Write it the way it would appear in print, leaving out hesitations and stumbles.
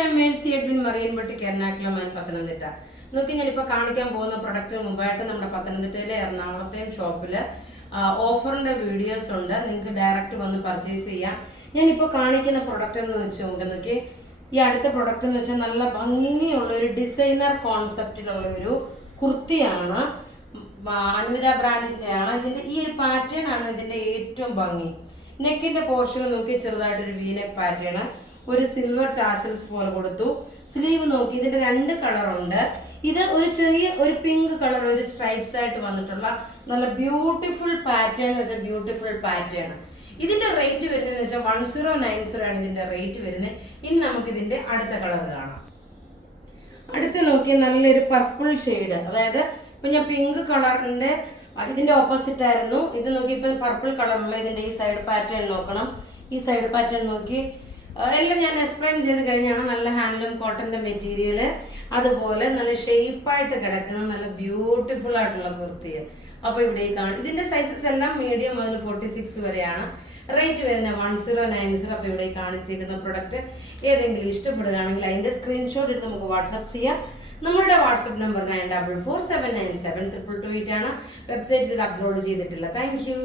I am Mercy Edwin Mariyanpatti Ernakulam and Pathanamthitta. നോക്കി ഞാനിപ്പോൾ കാണിക്കാൻ പോകുന്ന പ്രൊഡക്റ്റിന് മുമ്പായിട്ട് നമ്മുടെ പത്തനംതിട്ടയിലെ എറണാകുളത്തെയും ഷോപ്പിൽ ഓഫറിൻ്റെ വീഡിയോസ് ഉണ്ട്. നിങ്ങൾക്ക് ഡയറക്റ്റ് വന്ന് പർച്ചേസ് ചെയ്യാം. ഞാനിപ്പോൾ കാണിക്കുന്ന പ്രൊഡക്റ്റ് എന്ന് വെച്ചാൽ നോക്കി, ഈ അടുത്ത പ്രൊഡക്റ്റ് എന്ന് വെച്ചാൽ നല്ല ഭംഗിയുള്ള ഒരു ഡിസൈനർ കോൺസെപ്റ്റിലുള്ള ഒരു കുർത്തിയാണ്. അൻവിത ബ്രാൻഡിൻ്റെ ആണ്. ഇതിൻ്റെ ഈ ഒരു പാറ്റേൺ ആണ് ഇതിൻ്റെ ഏറ്റവും ഭംഗി. നെക്കിൻ്റെ പോർഷൻ നോക്കി ചെറുതായിട്ടൊരു വീനെക്ക് പാറ്റേൺ, ഒരു സിൽവർ ടാസൽസ് പോലെ കൊടുത്തു. സ്ലീവ് നോക്കി ഇതിൻ്റെ 2 കളറുണ്ട്. ഇത് ഒരു ചെറിയ ഒരു പിങ്ക് കളർ ഒരു സ്ട്രൈപ്സ് ആയിട്ട് വന്നിട്ടുള്ള നല്ല ബ്യൂട്ടിഫുൾ പാറ്റേൺ വെച്ചാൽ ബ്യൂട്ടിഫുൾ പാറ്റേൺ. ഇതിന്റെ റേറ്റ് വരുന്നതെന്ന് വെച്ചാൽ 1090 ആണ് ഇതിന്റെ റേറ്റ് വരുന്നത്. ഇനി നമുക്ക് ഇതിന്റെ അടുത്ത കളർ കാണാം. അടുത്ത് നോക്കി നല്ലൊരു പർപ്പിൾ ഷെയ്ഡ്, അതായത് ഇപ്പൊ ഞാൻ പിങ്ക് കളറിന്റെ ഇതിന്റെ ഓപ്പോസിറ്റ് ആയിരുന്നു. ഇത് നോക്കി ഇപ്പൊ പർപ്പിൾ കളറുള്ള ഇതിന്റെ ഈ സൈഡ് പാറ്റേൺ നോക്കണം. ഈ സൈഡ് പാറ്റേൺ നോക്കി എല്ലാം ഞാൻ എക്സ്പ്ലെയിൻ ചെയ്ത് കഴിഞ്ഞാണ്. നല്ല ഹാൻഡ്ലൂം കോട്ടന്റെ മെറ്റീരിയൽ, അതുപോലെ നല്ല ഷേപ്പായിട്ട് കിടക്കുന്ന നല്ല ബ്യൂട്ടിഫുൾ ആയിട്ടുള്ള കുർത്തി. അപ്പോൾ ഇവിടെ കാണും ഇതിന്റെ സൈസസ് എല്ലാം മീഡിയം മുതൽ 46 വരെയാണ്. റേറ്റ് വരുന്നത് 1090. അപ്പോൾ ഇവിടെ കാണിച്ചിരിക്കുന്ന പ്രൊഡക്റ്റ് ഏതെങ്കിലും ഇഷ്ടപ്പെടുകയാണെങ്കിൽ അതിന്റെ സ്ക്രീൻഷോട്ട് എടുത്ത് നമുക്ക് വാട്സാപ്പ് ചെയ്യാം. നമ്മളുടെ വാട്സപ്പ് നമ്പർ 9447972228 ആണ്. വെബ്സൈറ്റിൽ അപ്ലോഡ് ചെയ്തിട്ടില്ല. Thank you.